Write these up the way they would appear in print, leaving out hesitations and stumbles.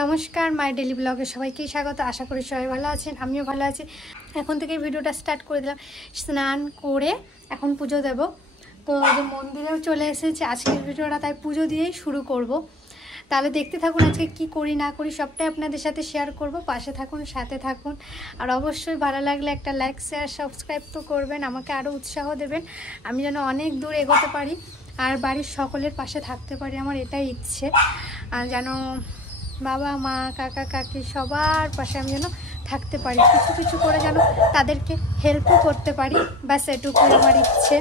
নমস্কার, মাই ডেলি ব্লগে সবাইকে স্বাগত। আশা করি সবাই ভালো আছেন, আমিও ভালো আছি। এখন থেকে ভিডিওটা স্টার্ট করে দিলাম। স্নান করে এখন পুজো দেব। তো মন্দিরেও চলে এসেছি আজকের ভিডিওটা, তাই পুজো দিয়েই শুরু করব। তাহলে দেখতে থাকুন আজকে কি করি না করি সবটাই আপনাদের সাথে শেয়ার করব। পাশে থাকুন, সাথে থাকুন। আর অবশ্যই ভালো লাগলে একটা লাইক, শেয়ার, সাবস্ক্রাইব তো করবেন, আমাকে আরও উৎসাহ দেবেন, আমি যেন অনেক দূর এগোতে পারি আর বাড়ির সকলের পাশে থাকতে পারি। আমার এটাই ইচ্ছে, আর যেন বাবা মা কাকা কাকি সবার পাশে আমি যেন থাকতে পারি, কিছু কিছু করে যেন তাদেরকে হেল্পও করতে পারি। ব্যাস এটুকুই আমার ইচ্ছে।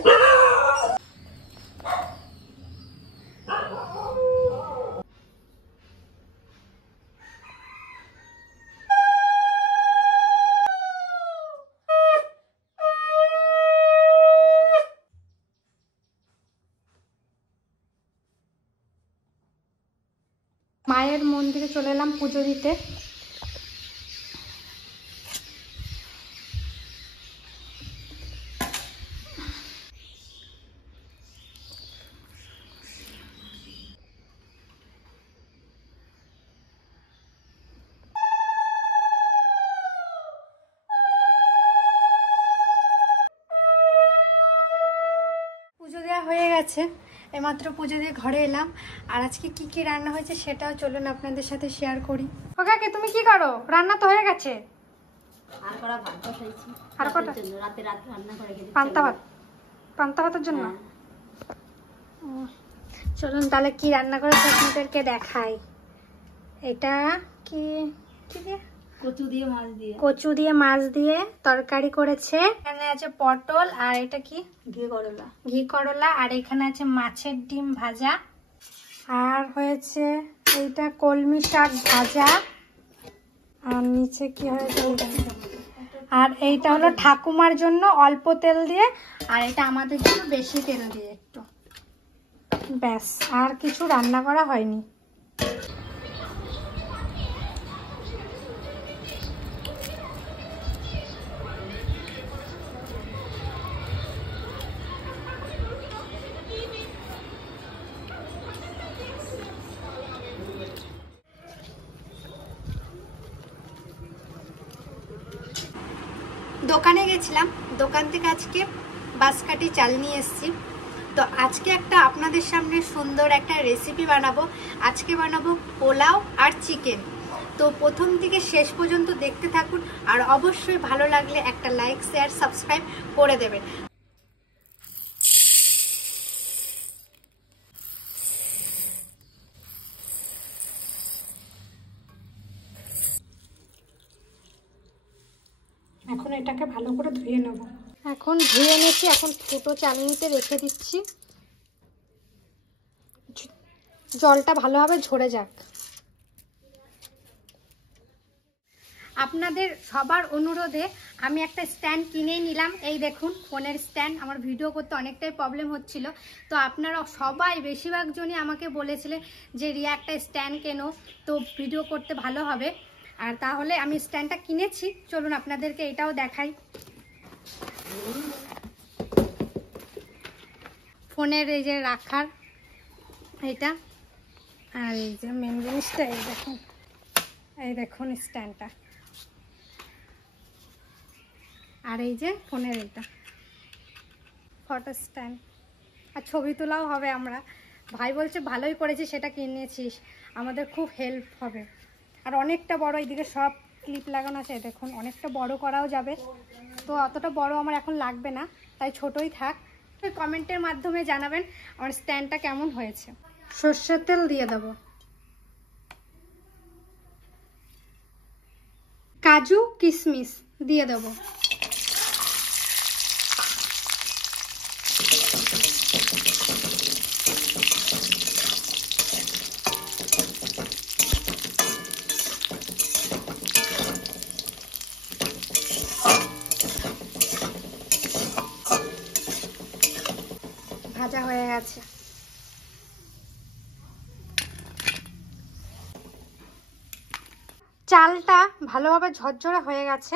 মায়ের মন্দিরে চলে এলাম পুজো দিতে। পুজো দেওয়া হয়ে গেছে, এইমাত্র পুজো দিয়ে ঘরে এলাম। আর আজকে কি কি রান্না হয়েছে সেটাও চলুন আপনাদের সাথে শেয়ার করি। ওকে, তুমি কি করো? রান্না তো হয়ে গেছে। আর করা ভাত বসাইছি। আর কটা? রাতে রান্না করে গেছি। পান্তা ভাতের জন্য। চলুন তাহলে কি রান্না করেছে আপনাদেরকে দেখাই। এটা কি কি দিয়ে? কচু দিয়ে মাছ দিয়ে তরকারি করেছে। এখানে আছে পটল, আর এটা কি ঘি করলা, আর এখানে আছে মাছের ডিম ভাজা, আর হয়েছে এইটা কলমি শাক ভাজা, আর নিচে কি হয়েছে, আর এইটা হলো ঠাকুমার জন্য অল্প তেল দিয়ে, আর এটা আমাদের জন্য বেশি তেল দিয়ে একটু। ব্যাস, আর কিছু রান্না করা হয়নি। দোকানে গেছিলাম, দোকান থেকে আজকে বাঁশকাঠি চাল নিয়ে এসেছি। তো আজকে একটা আপনাদের সামনে সুন্দর একটা রেসিপি বানাবো। আজকে বানাবো পোলাও আর চিকেন। তো প্রথম থেকে শেষ পর্যন্ত দেখতে থাকুন, আর অবশ্যই ভালো লাগলে একটা লাইক, শেয়ার, সাবস্ক্রাইব করে দেবেন। এখন এটাকে ভালো করে ধুয়ে নেব। এখন ধুয়ে নিয়েছি, এখন ফুটো চালনিতে রেখে দিচ্ছি, জলটা ভালোভাবে ঝরে যাক। আপনাদের সবার অনুরোধে আমি একটা স্ট্যান্ড কিনে নিলাম। এই দেখুন ফোনের স্ট্যান্ড। আমার ভিডিও করতে অনেকটাই প্রবলেম হচ্ছিল, তো আপনারা সবাই বেশিরভাগ জনই আমাকে বলেছিলেন যে রিয়া একটা স্ট্যান্ড কেনো, তো ভিডিও করতে ভালো হবে। আর তাহলে আমি স্ট্যান্ডটা কিনেছি, চলুন আপনাদেরকে এটাও দেখাই। ফোনের এই যে রাখার এইটা, আর এই যে মেন জিনিসটা এই দেখুন স্ট্যান্ডটা, আর এই যে ফোনের এইটা ফটো স্ট্যান্ড, আর ছবি তোলাও হবে। আমরা ভাই বলছে ভালোই করেছি সেটা কিনেছিস, আমাদের খুব হেল্প হবে। আর অনেকটা বড়, এইদিকে সব ক্লিপ লাগানো আছে, দেখুন অনেকটা বড় করাও যাবে। তো অতটা বড় আমার এখন লাগবে না, তাই ছোটই থাক। কমেন্টের মাধ্যমে জানাবেন আমার স্ট্যান্ডটা কেমন হয়েছে। সর্ষের তেল দিয়ে দেবো, কাজু কিশমিশ দিয়ে দেবো, ভাজা হয়ে গেছে। চালটা ভালোভাবে ঝরঝরে হয়ে গেছে।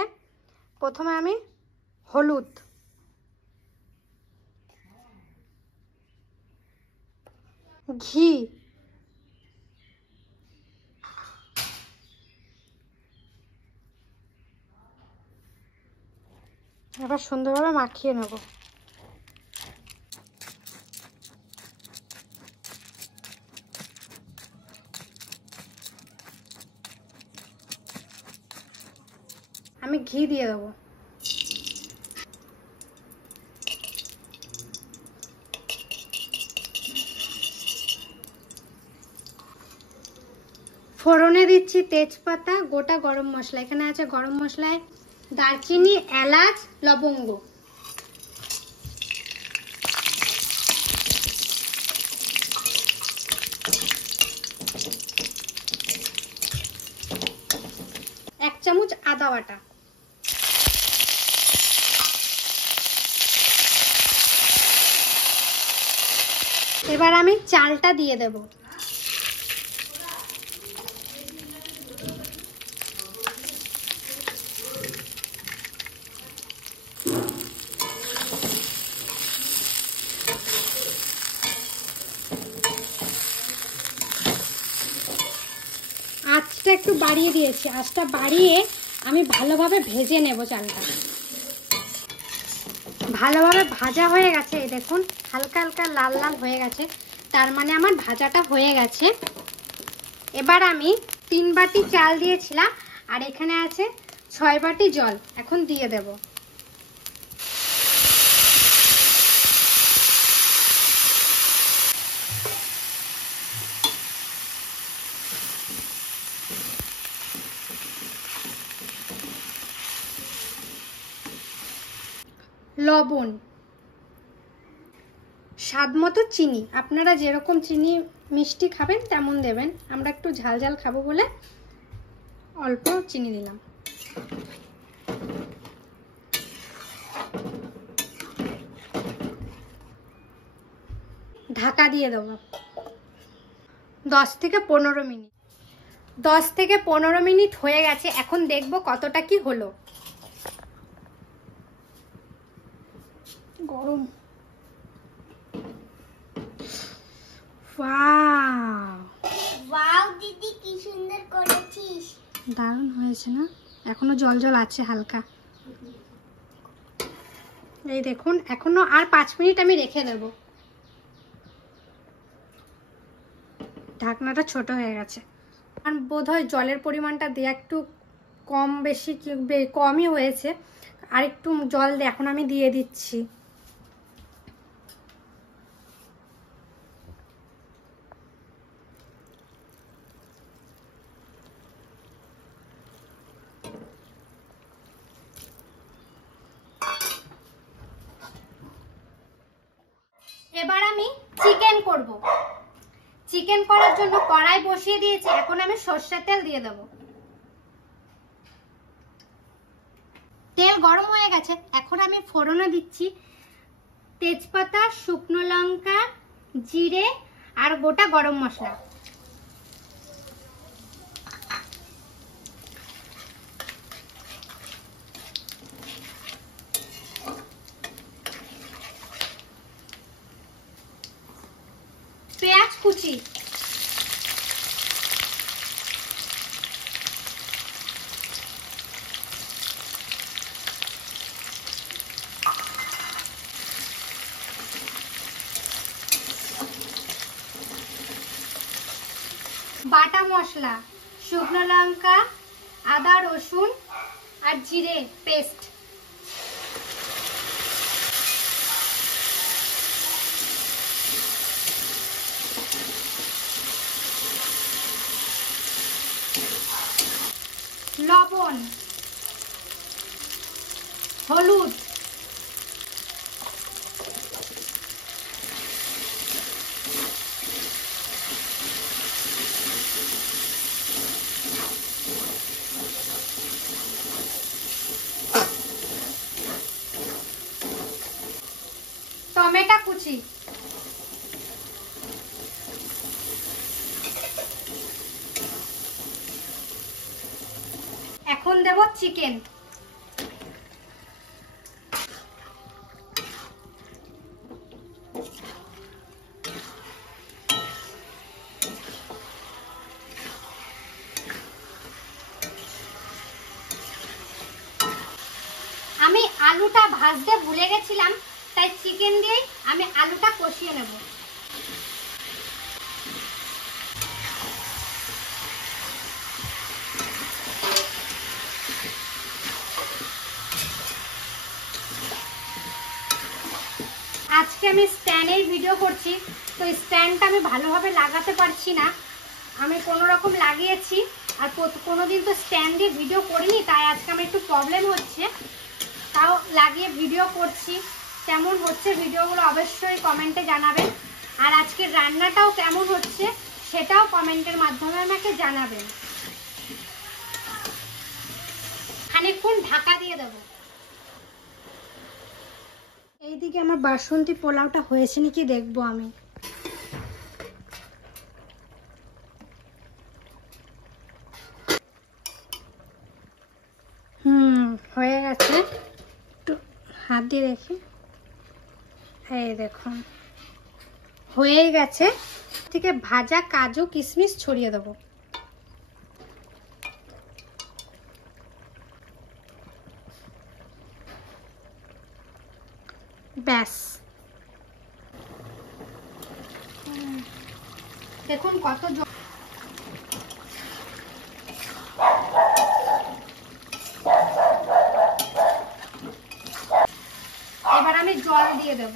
প্রথমে আমি হলুদ, ঘি, এবার সুন্দরভাবে মাখিয়ে নেব। আমি ঘি দিয়ে দেবো। ফোড়নে দিচ্ছি তেজপাতা, গোটা গরম মশলা। এখানে আছে গরম মশলায় দারচিনি, এলাচ, লবঙ্গ। এক চামচ আদা বাটা। এবার আমি চালটা দিয়ে দেব। আঁচটা একটু বাড়িয়ে দিয়েছি। আঁচটা বাড়িয়ে আমি ভালোভাবে ভেজে নেব চালটা। ভালোভাবে ভাজা হয়ে গেছে, এই দেখুন হালকা হালকা লাল লাল হয়ে গেছে, তার মানে আমার ভাজাটা হয়ে গেছে। এবার আমি 3 বাটি চাল দিয়েছিলাম আর এখানে আছে 6 বাটি জল, এখন দিয়ে দেব। লবণ, স্বাদ মতো চিনি। আপনারা যেরকম চিনি মিষ্টি খাবেন তেমন দেবেন। আমরা একটু ঝাল ঝাল খাবো বলে অল্প চিনি দিলাম। ঢাকা দিয়ে দেবো 10 থেকে 15 মিনিট। 10 থেকে 15 মিনিট হয়ে গেছে। এখন দেখবো কতটা কি হলো। গরম। ওয়াও দিদি কি সুন্দর করেছিস। দারুণ হয়েছে না? এখনো জল জল আছে হালকা। এই দেখুন এখনো আর 5 মিনিট আমি রেখে দেব। ঢাকনাটা ছোট হয়ে গেছে আর বোধহয় জলের পরিমাণটা দিয়ে একটু কম বেশি কমই হয়েছে। আর একটু জল দিয়ে এখন আমি দিয়ে দিচ্ছি। এবার আমি চিকেন করব। চিকেন করার জন্য কড়াই বসিয়ে দিয়েছি। এখন আমি সরষের তেল দিয়ে দেব। তেল গরম হয়ে গেছে। এখন আমি ফোড়নে দিচ্ছি তেজপাতা, শুকনো লঙ্কা, জিরে আর গোটা গরম মশলা। পেঁয়াজ কুচি, বাটা মশলা, শুকনো লঙ্কা, আদা রসুন আর জিরে পেস্ট। লবণ, হলুদ, টমেটো কুচি, এখন দেব চিকেন। আমি আলুটা ভাজতে ভুলে গেছিলাম, তাই চিকেন দিয়েই আমি আলুটা কষিয়ে নেব। আজকে আমি স্ট্যান্ডের ভিডিও করছি, তো স্ট্যান্ডটা আমি ভালোভাবে লাগাতে পারছি না, আমি কোনো রকম লাগিয়েছি। আর কোনোদিন তো স্ট্যান্ড দিয়ে ভিডিও করিনি, তাই আজকে আমার একটু প্রবলেম হচ্ছে, তাও লাগিয়ে ভিডিও করছি। কেমন হচ্ছে ভিডিওগুলো অবশ্যই কমেন্টে জানাবেন। আর আজকের রান্নাটাও কেমন হচ্ছে সেটাও কমেন্টের মাধ্যমে আমাকে জানাবেন। খানিকক্ষণ ঢাকা দিয়ে দেব। এইদিকে আমার বাসন্তী পোলাওটা হয়েছে নাকি দেখবো আমি। হয়ে গেছে, একটু হাত দিয়ে দেখি। এই দেখুন হয়ে গেছে। থেকে ভাজা কাজু কিশমিশ ছড়িয়ে দেবো। ব্যাস, দেখুন কত এবার আমি জল দিয়ে দেব।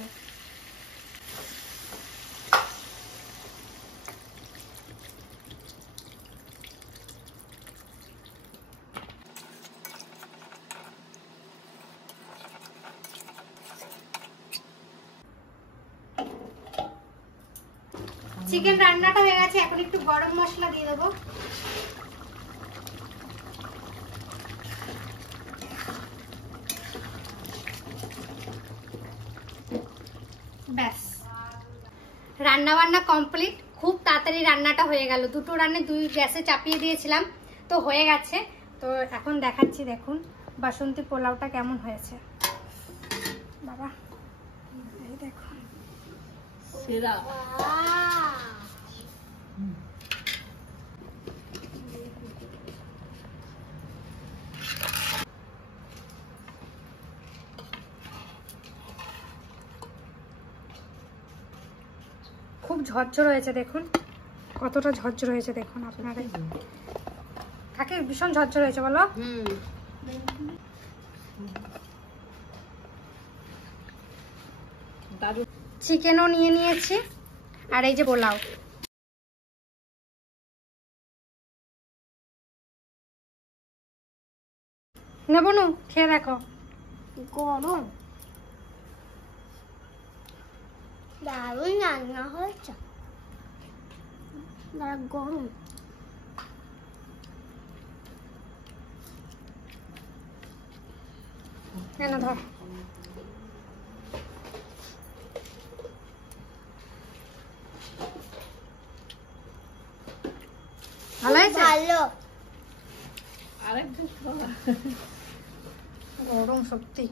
চিকেন রান্নাটা হয়ে গেছে, এখন একটু গরম মশলা দিয়ে দেবো। ব্যাস, রান্না বান্না কমপ্লিট। খুব তাড়াতাড়ি রান্নাটা হয়ে গেল। দুটো রান্না দুই গ্যাসে চাপিয়ে দিয়েছিলাম, তো হয়ে গেছে। তো এখন দেখাচ্ছি, দেখুন বাসন্তী পোলাওটা কেমন হয়েছে। বাবা এই দেখুন সেরা। খুব ঝরঝর হয়েছে, দেখুন কতটা ঝরঝর হয়েছে। দেখুন আপনারা, থাকে ভীষণ ঝরঝর হয়েছে বলো। চিকেনও নিয়ে নিয়েছি, আর এই যে পোলাও। নেবো নু, খেয়ে দেখো। গরম দারুণ রান্না হয়েছে, গরম। কেন ধর, ভালো হয়েছে? ভালো। গরম সত্যি।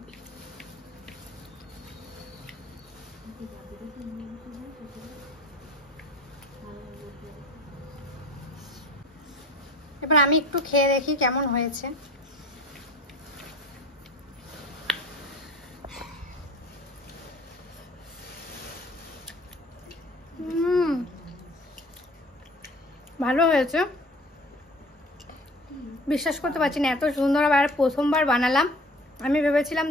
এবার আমি একটু খেয়ে দেখি কেমন হয়েছে। ভালো হয়েছে, বিশ্বাস করতে পারছি না এত সুন্দর। আবার প্রথমবার বানালাম, আমি ভেবেছিলাম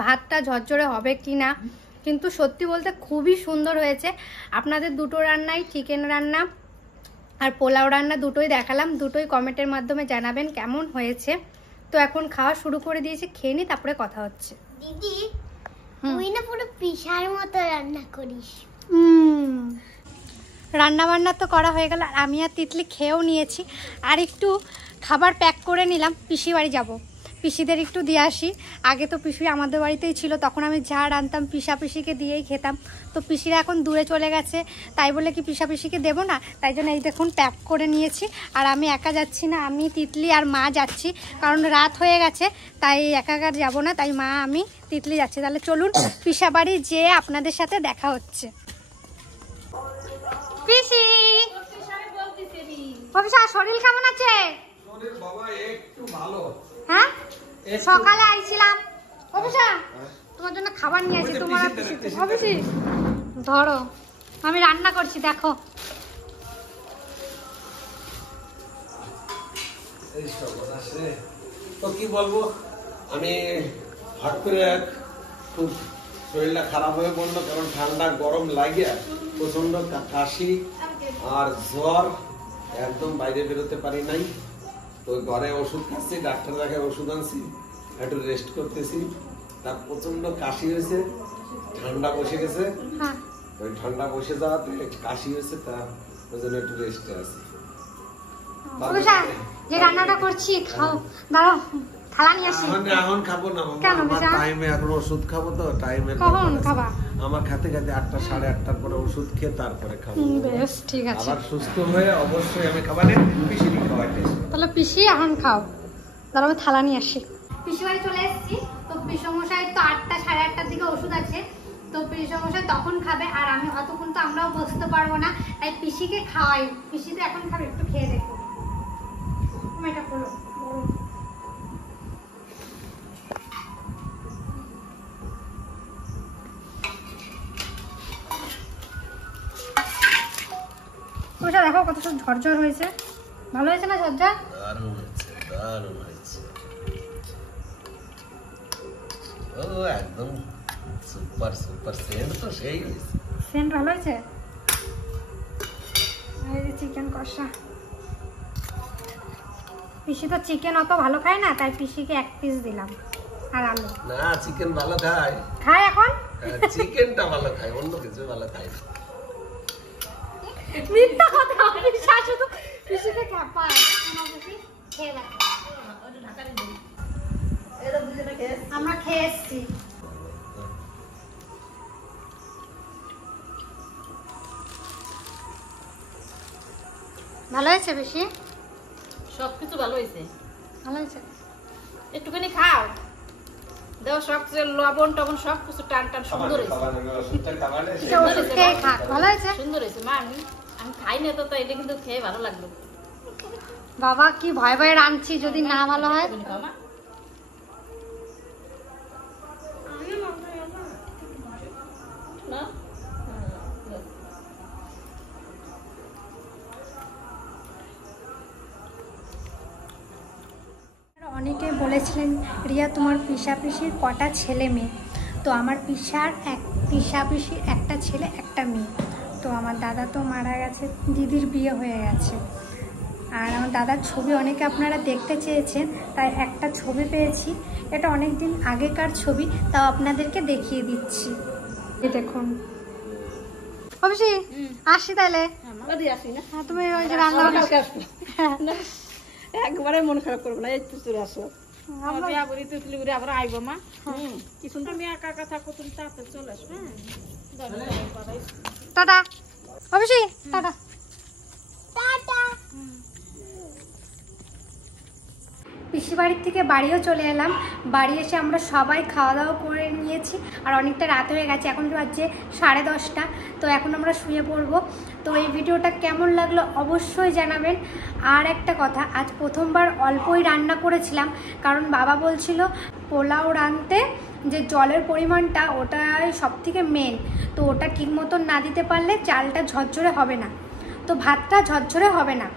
ভাতটা ঝরঝরে হবে কি না, কিন্তু সত্যি বলতে খুবই সুন্দর হয়েছে। আপনাদের দুটো রান্নাই, চিকেন রান্না আর পোলাও রান্না দুটোই দেখালাম, দুটোই কমেন্টের মাধ্যমে জানাবেন কেমন হয়েছে। তো এখন খাওয়া শুরু করে দিয়েছি, খেয়ে নি তারপরে কথা হচ্ছে। দিদি তুই না পুরো পিসার মতো রান্না করিস। রান্না বান্না তো করা হয়ে গেল, আর আমি আর তিতলি খেয়েও নিয়েছি। আর একটু খাবার প্যাক করে নিলাম, পিসি বাড়ি যাব, পিসিদের একটু দিয়ে আসি। আগে তো পিসি আমাদের বাড়িতেই ছিল, তখন আমি যা রান্তাম পিসিকে দিয়েই খেতাম। তো পিসিরা এখন দূরে চলে গেছে, তাই বলে কি পিসিকে দেবো না, তাই জন্য এই দেখুন প্যাক করে নিয়েছি। আর আমি একা যাচ্ছি না, আমি তিতলি আর মা যাচ্ছি, কারণ রাত হয়ে গেছে, তাই একা যাব না, তাই মা আমি তিতলি যাচ্ছি। তাহলে চলুন পিসা বাড়ি যেয়ে আপনাদের সাথে দেখা হচ্ছে। পিসি, শরীর কেমন আছে? হ্যাঁ, সকালে আইছিলাম অফিসা তোমার জন্য খাবার নিয়ে আসি। তোমার অফিসি ধরো, আমি রান্না করছি, দেখো। তো কি বলবো, আমি হঠাৎ করে খুব শরীরটা খারাপ হয়ে পড়লো, কারণ ঠান্ডা গরম লাগিয়া প্রচন্ড কাশি আর জ্বর, একদম বাইরে বেরোতে পারি নাই। তো ঘরে ওষুধ খাচ্ছি, ডাক্তার দেখায় ওষুধ আনছি, একটু রেস্ট করতেছি। তার প্রচন্ড কাশি হয়েছে, ঠান্ডা বসে গেছে, ওই ঠান্ডা বসে যাওয়াতে কাশি হয়েছে, তার জন্য একটু রেস্টে আছি। যে রান্নাটা করছি খাও, দাঁড়াও থালা নিয়ে আসি। এখন খাবো না, আমার টাইমে এখন ওষুধ খাবো, তো টাইমে কখন খাবা? আমার খেতে খেতে 8টা 8:30টার পরে ওষুধ খেয়ে তারপরে খাবো। বেশ ঠিক আছে, আবার সুস্থ হয়ে অবশ্যই আমি খাবার পিসি খাওয়াইতে। তাহলে পিসি এখন খাও, দাঁড়াও আমি থালা নিয়ে আসি। পিসি বাড়ি চলে এসেছি, তো পিসমশাই তো 8টা 8:30টার দিকে ওষুধ আছে, তো পিসমশাই তখন খাবে, আর আমি অতক্ষণ তো আমরাও বসতে পারবো না, তাই পিসিকে খাওয়াই। পিসি তো এখন খাবে, একটু খেয়ে দেখো। এটা খোলো, দেখো কত সব ঝরঝর হয়েছে। ভালো হয়েছে না ঝরঝর? দারুণ হয়েছে, দারুণ হয়েছে। ও একদম সুপার সুপার, সেন্ট তো সেই হয়েছে। সেন্ট ভালো হয়েছে। এই যে চিকেন কষা, পিসি তো চিকেন অত ভালো খায় না, তাই পিসিকে 1 পিস দিলাম আর আলু। না, চিকেন ভালো খায়, খায় এখন চিকেনটা ভালো খায়, অন্য কিছু ভালো খায় না। মিথ্যা কথা, আমি শুধু পিসিকে খাপাই। খেয়ে দেখো, আমরা খেয়ে এসছি। ভালো হয়েছে বেশি, সবকিছু ভালো হয়েছে। ভালো হয়েছে, একটুখানি খাও, দাও সব লবণ টবণ সব কিছু টান টান সুন্দর হয়েছে। ভালো হয়েছে, সুন্দর হয়েছে মা। আমি খাই না তো, তাই এটা কিন্তু খেয়ে ভালো লাগলো। বাবা কি ভয় ভয়ে রাঁধছি, যদি না ভালো হয়। অনেকে বলেছিলেন রিয়া তোমার পিসির কটা ছেলে মেয়ে? তো আমার পিসির একটা ছেলে একটা মেয়ে। তো আমার দাদা তো মারা গেছে, দিদির বিয়ে হয়ে গেছে। আর আমার দাদার ছবি অনেকে আপনারা দেখতে চেয়েছেন, তাই একটা ছবি পেয়েছি। এটা অনেক দিন আগেকার ছবি, তাও আপনাদেরকে দেখিয়ে দিচ্ছি। এই দেখুন। অবশ্যই আসি তাহলে। হ্যাঁ, তুমি ওই যে রান্না একবারে মন খারাপ করবো না, একটু চলে আসো। আবার আইবো মা, কি সুন্দর। আমি একা একা থাকো, তুমি তাড়াতাড়ি চলে আসো। টাটা অবশ্যই, টাটা। পিসি বাড়ির থেকে বাড়িও চলে এলাম। বাড়ি এসে আমরা সবাই খাওয়া দাওয়া করে নিয়েছি, আর অনেকটা রাত হয়ে গেছে, এখন বাজছে 10:30। তো এখন আমরা শুয়ে পড়বো। তো এই ভিডিওটা কেমন লাগলো অবশ্যই জানাবেন। আর একটা কথা, আজ প্রথমবার অল্পই রান্না করেছিলাম, কারণ বাবা বলছিল পোলাও রাঁধতে যে জলের পরিমাণটা ওটাই সবথেকে মেন। তো ওটা ঠিক মতন না দিতে পারলে চালটা ঝরঝরে হবে না, তো ভাতটা ঝরঝরে হবে না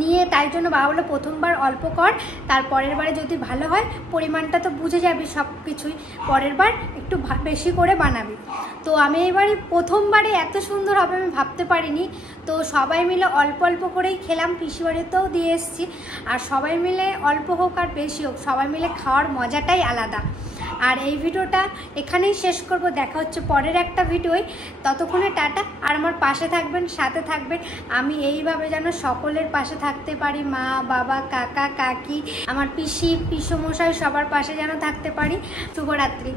নিয়ে, তাই জন্য বাবা বললো প্রথমবার অল্প কর, তারপরের বারে যদি ভালো হয়, পরিমাণটা তো বুঝে যাবি সব কিছুই, পরের বার একটু বেশি করে বানাবি। তো আমি এবারে প্রথমবারে এত সুন্দর হবে আমি ভাবতে পারিনি। তো সবাই মিলে অল্প অল্প করেই খেলাম, পিসি বাড়িতেও দিয়ে এসেছি। আর সবাই মিলে অল্প হোক আর বেশি হোক, সবাই মিলে খাওয়ার মজাটাই আলাদা। আর এই ভিডিওটা এখানেই শেষ করব, দেখা হচ্ছে পরের একটা ভিডিওয়। ততক্ষণে টাটা, আর আমার পাশে থাকবেন, সাথে থাকবেন। আমি এইভাবে যেন সকলের পাশে থাকতে পারি, মা বাবা কাকা কাকি আমার পিসি পিসমশাই সবার পাশে যেন থাকতে পারি। শুভরাত্রি।